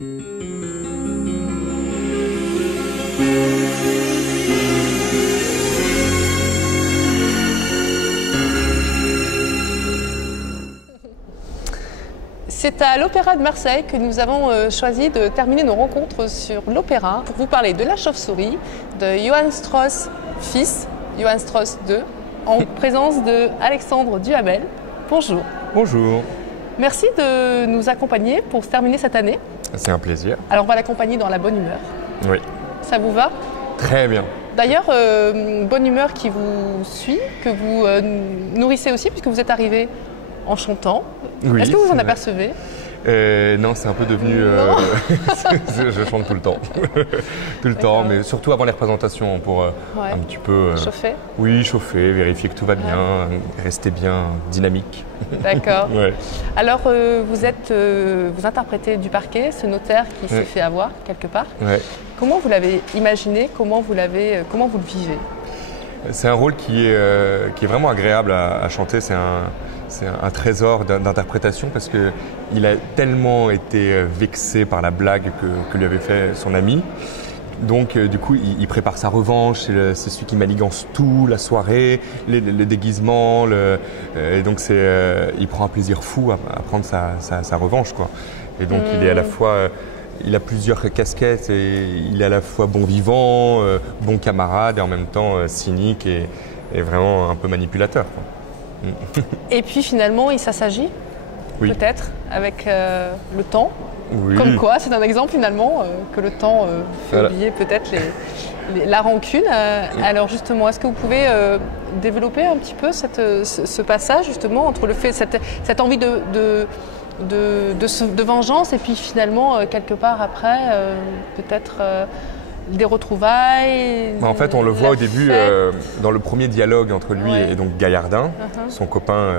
C'est à l'Opéra de Marseille que nous avons choisi de terminer nos rencontres sur l'opéra pour vous parler de La Chauve-souris de Johann Strauss fils, Johann Strauss II, en présence de Alexandre Duhamel. Bonjour. Bonjour. Merci de nous accompagner pour terminer cette année. C'est un plaisir. Alors on va l'accompagner dans la bonne humeur. Oui. Ça vous va? Très bien. D'ailleurs, bonne humeur qui vous suit, que vous nourrissez aussi puisque vous êtes arrivé en chantant. Oui, est-ce que vous en vrai. apercevez? Non, c'est un peu devenu... je chante tout le temps. Tout le temps, mais surtout avant les représentations pour un petit peu... Chauffer? Oui, chauffer, vérifier que tout va bien, rester bien dynamique. D'accord. Ouais. Alors, vous interprétez du parquet, ce notaire qui s'est fait avoir quelque part. Ouais. Comment vous l'avez imaginé? Comment vous le vivez? C'est un rôle qui est vraiment agréable à chanter. C'est un trésor d'interprétation parce qu'il a tellement été vexé par la blague que lui avait fait son ami. Donc du coup, il prépare sa revanche, c'est celui qui manigance tout, la soirée, les déguisements. Et donc il prend un plaisir fou à prendre sa revanche, quoi. Et donc il est à la fois... il a plusieurs casquettes et il est à la fois bon vivant, bon camarade et en même temps cynique et vraiment un peu manipulateur, quoi. Et puis finalement, il s'assagit, peut-être, avec le temps. Oui. Comme quoi, c'est un exemple finalement que le temps fait oublier peut-être la rancune. Alors justement, est-ce que vous pouvez développer un petit peu ce passage justement entre le fait, cette envie de vengeance et puis finalement, quelque part après, peut-être... des retrouvailles. En fait, on le voit au début dans le premier dialogue entre lui et donc Gaillardin, son copain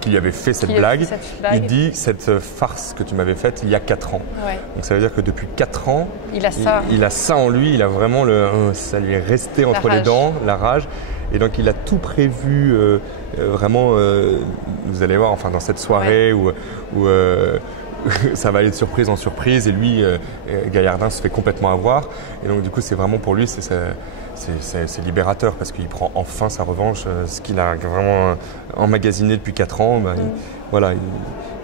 qui lui avait fait cette blague. Il dit cette farce que tu m'avais faite il y a 4 ans. Ouais. Donc ça veut dire que depuis 4 ans, il a ça en lui, il a vraiment ça lui est resté entre les dents, la rage. Et donc il a tout prévu vraiment, vous allez voir, enfin dans cette soirée où ça va aller de surprise en surprise et lui, Gaillardin se fait complètement avoir. Et donc du coup, c'est vraiment pour lui, c'est libérateur parce qu'il prend enfin sa revanche, ce qu'il a vraiment emmagasiné depuis 4 ans. Voilà.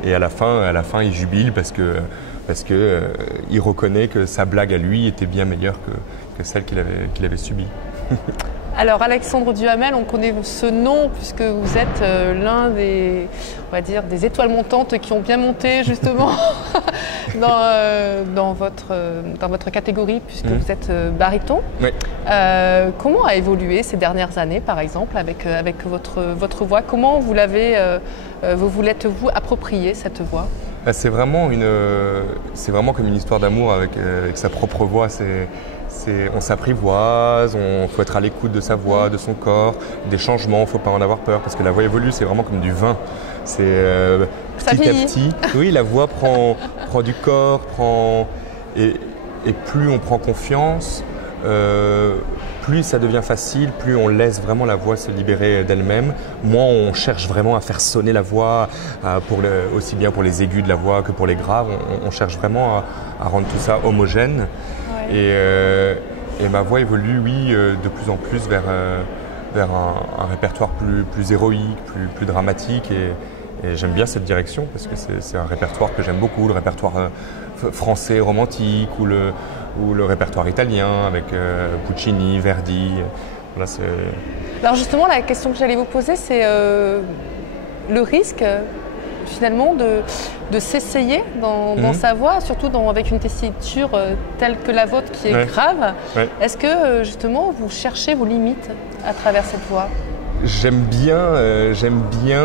Et à la fin, il jubile parce que il reconnaît que sa blague à lui était bien meilleure que celle qu'il avait subie. Alors Alexandre Duhamel, on connaît ce nom puisque vous êtes l'un des, on va dire, des étoiles montantes qui ont bien monté justement dans votre catégorie puisque vous êtes baryton. Oui. Comment a évolué ces dernières années par exemple avec votre voix? Comment vous l'êtes-vous approprié cette voix? C'est vraiment comme une histoire d'amour avec sa propre voix. On s'apprivoise, il faut être à l'écoute de sa voix, de son corps, des changements, il ne faut pas en avoir peur parce que la voix évolue, c'est vraiment comme du vin. C'est petit à petit. Oui, la voix prend du corps, et plus on prend confiance, plus ça devient facile, plus on laisse vraiment la voix se libérer d'elle-même. Moins on cherche vraiment à faire sonner la voix, aussi bien pour les aigus de la voix que pour les graves. On cherche vraiment à rendre tout ça homogène. Et ma voix évolue, oui, de plus en plus vers un répertoire plus héroïque, plus dramatique. Et j'aime bien cette direction parce que c'est un répertoire que j'aime beaucoup, le répertoire français romantique ou le répertoire italien avec Puccini, Verdi. Voilà, alors justement, la question que j'allais vous poser, c'est le risque finalement de s'essayer dans sa voix, surtout avec une tessiture telle que la vôtre qui est grave. Ouais. Est-ce que justement vous cherchez vos limites à travers cette voix? J'aime bien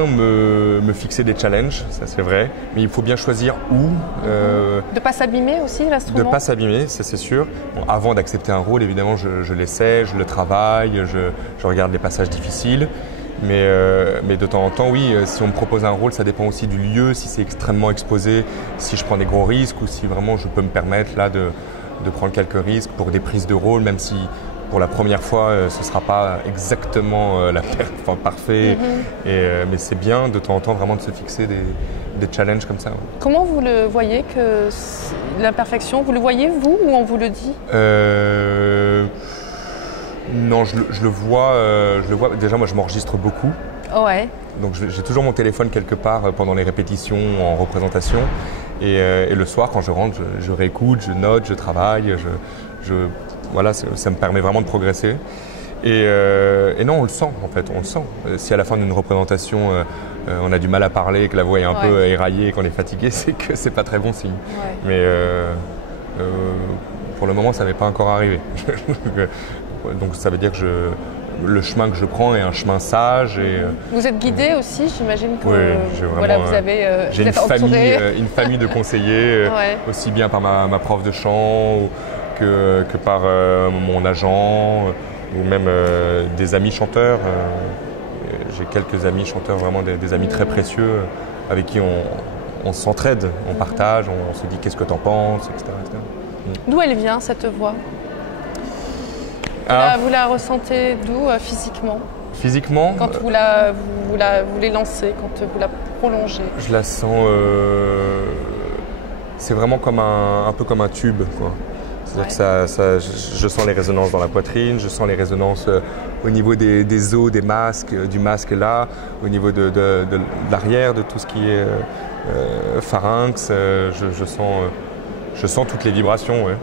me fixer des challenges, ça c'est vrai, mais il faut bien choisir où. De ne pas s'abîmer aussi l'instrument? De ne pas s'abîmer, ça c'est sûr. Bon, avant d'accepter un rôle, évidemment, je l'essaie, je le travaille, je regarde les passages difficiles. Mais de temps en temps, oui, si on me propose un rôle, ça dépend aussi du lieu, si c'est extrêmement exposé, si je prends des gros risques ou si vraiment je peux me permettre là de prendre quelques risques pour des prises de rôle, même si pour la première fois, ce ne sera pas exactement parfait, mais c'est bien de temps en temps vraiment de se fixer des challenges comme ça. Ouais. Comment vous le voyez, que l'imperfection, vous le voyez vous ou on vous le dit? Non, je le vois. Déjà, moi, je m'enregistre beaucoup. Ouais. Donc, j'ai toujours mon téléphone quelque part pendant les répétitions, en représentation. Et le soir, quand je rentre, je réécoute, je note, je travaille. Voilà, ça me permet vraiment de progresser. Et non, on le sent, en fait. On le sent. Si à la fin d'une représentation, on a du mal à parler, que la voix est un peu éraillée, qu'on est fatigué, c'est que c'est pas très bon signe. Ouais. Mais pour le moment, ça m'est pas encore arrivé. Donc ça veut dire que le chemin que je prends est un chemin sage. Vous êtes guidé aussi, j'imagine que vous avez j'ai une famille de conseillers, aussi bien par ma prof de chant que par mon agent ou même des amis chanteurs. J'ai quelques amis chanteurs, vraiment des amis très précieux avec qui on s'entraide, on partage, on se dit qu'est-ce que tu en penses, etc. D'où elle vient cette voix? Vous la ressentez d'où physiquement? Physiquement, quand vous les lancez, quand vous la prolongez? Je la sens, c'est vraiment comme un peu comme un tube, quoi. C'est-à-dire que je sens les résonances dans la poitrine, je sens les résonances au niveau des os, des masques, du masque là, au niveau de l'arrière, de tout ce qui est pharynx. Je sens toutes les vibrations. Ouais.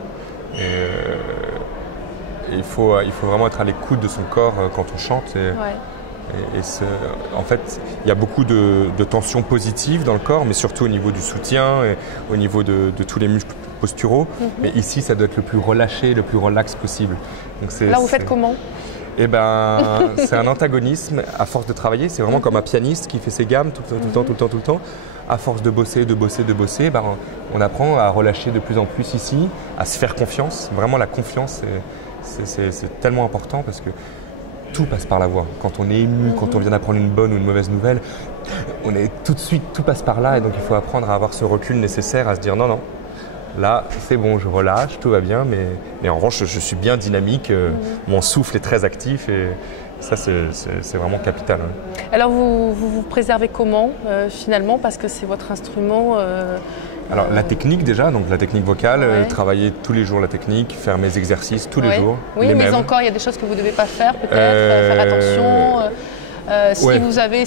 Et il faut vraiment être à l'écoute de son corps quand on chante. En fait, il y a beaucoup de tensions positives dans le corps, mais surtout au niveau du soutien et au niveau de tous les muscles posturaux. Mais ici, ça doit être le plus relâché, le plus relax possible. Donc là, vous faites comment? Eh ben, c'est un antagonisme à force de travailler. C'est vraiment comme un pianiste qui fait ses gammes tout le temps. À force de bosser, ben, on apprend à relâcher de plus en plus ici, à se faire confiance. Vraiment, la confiance, c'est tellement important parce que tout passe par la voix. Quand on est ému, quand on vient d'apprendre une bonne ou une mauvaise nouvelle, tout de suite, tout passe par là. Et donc, il faut apprendre à avoir ce recul nécessaire, à se dire non, là, c'est bon, je relâche, tout va bien. Mais en revanche, je suis bien dynamique, mon souffle est très actif et ça, c'est vraiment capital. Hein. Alors, vous préservez comment, finalement, parce que c'est votre instrument Alors, la technique déjà, donc la technique vocale, travailler tous les jours la technique, faire mes exercices tous les jours. Oui, mais encore, il y a des choses que vous ne devez pas faire, peut-être, faire attention.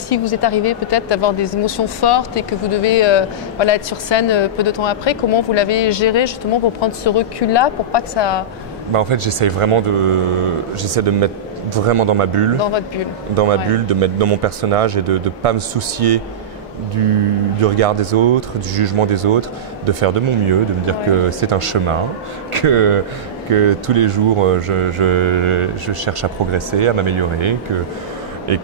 Si vous êtes arrivé peut-être d'avoir des émotions fortes et que vous devez être sur scène peu de temps après, comment vous l'avez géré justement pour prendre ce recul-là, pour pas que ça... En fait, j'essaie de me mettre vraiment dans ma bulle. Dans votre bulle. Dans ma bulle, de me mettre dans mon personnage et de ne pas me soucier du regard des autres, du jugement des autres, de faire de mon mieux, de me dire que c'est un chemin, que tous les jours je cherche à progresser, à m'améliorer, mais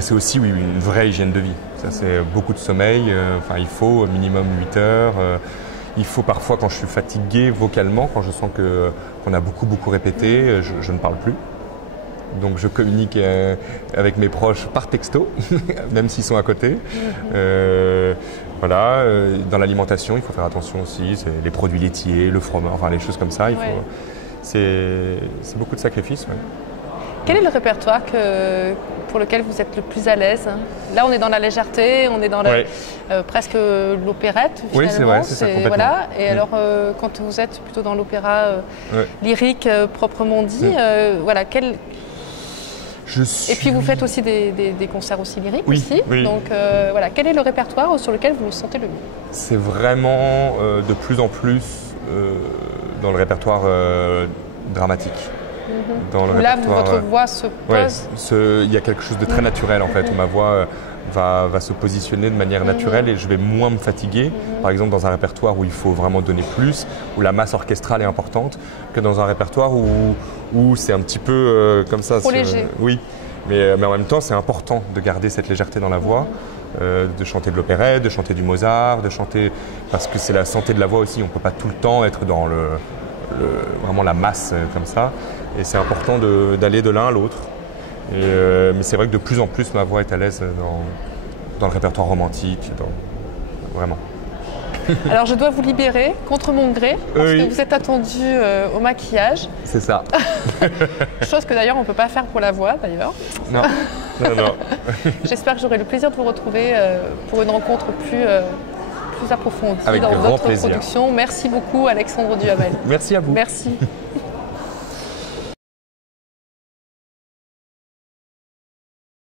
c'est aussi une vraie hygiène de vie. Ça, c'est beaucoup de sommeil, il faut au minimum 8 heures. Il faut parfois, quand je suis fatigué vocalement, quand je sens qu'on a beaucoup répété, je ne parle plus. Donc je communique avec mes proches par texto, même s'ils sont à côté. Dans l'alimentation, il faut faire attention aussi. C'est les produits laitiers, le fromage, les choses comme ça. C'est beaucoup de sacrifices. Ouais. Quel est le répertoire pour lequel vous êtes le plus à l'aise? Là, on est dans la légèreté, on est dans presque l'opérette, finalement. Oui, c'est vrai, c'est ça, complètement. Et alors, quand vous êtes plutôt dans l'opéra lyrique, proprement dit, Et puis, vous faites aussi des concerts aussi lyriques aussi. Oui. Donc, quel est le répertoire sur lequel vous vous sentez le mieux? C'est vraiment de plus en plus dans le répertoire dramatique. Là, votre voix se pose. Il y a quelque chose de très naturel en fait, où ma voix va se positionner de manière naturelle et je vais moins me fatiguer. Par exemple, dans un répertoire où il faut vraiment donner plus, où la masse orchestrale est importante, que dans un répertoire où c'est un petit peu comme ça. Trop léger. Oui, mais en même temps, c'est important de garder cette légèreté dans la voix, de chanter de l'opérette, de chanter du Mozart, de chanter parce que c'est la santé de la voix aussi. On ne peut pas tout le temps être dans vraiment la masse comme ça. Et c'est important d'aller de l'un à l'autre. Mais c'est vrai que de plus en plus, ma voix est à l'aise dans le répertoire romantique, vraiment. Alors je dois vous libérer contre mon gré parce Oui. que vous êtes attendu au maquillage. C'est ça. Chose que d'ailleurs on ne peut pas faire pour la voix d'ailleurs. Non, non. J'espère que j'aurai le plaisir de vous retrouver pour une rencontre plus approfondie Avec dans grand votre plaisir. production. Merci beaucoup Alexandre Duhamel. Merci à vous. Merci.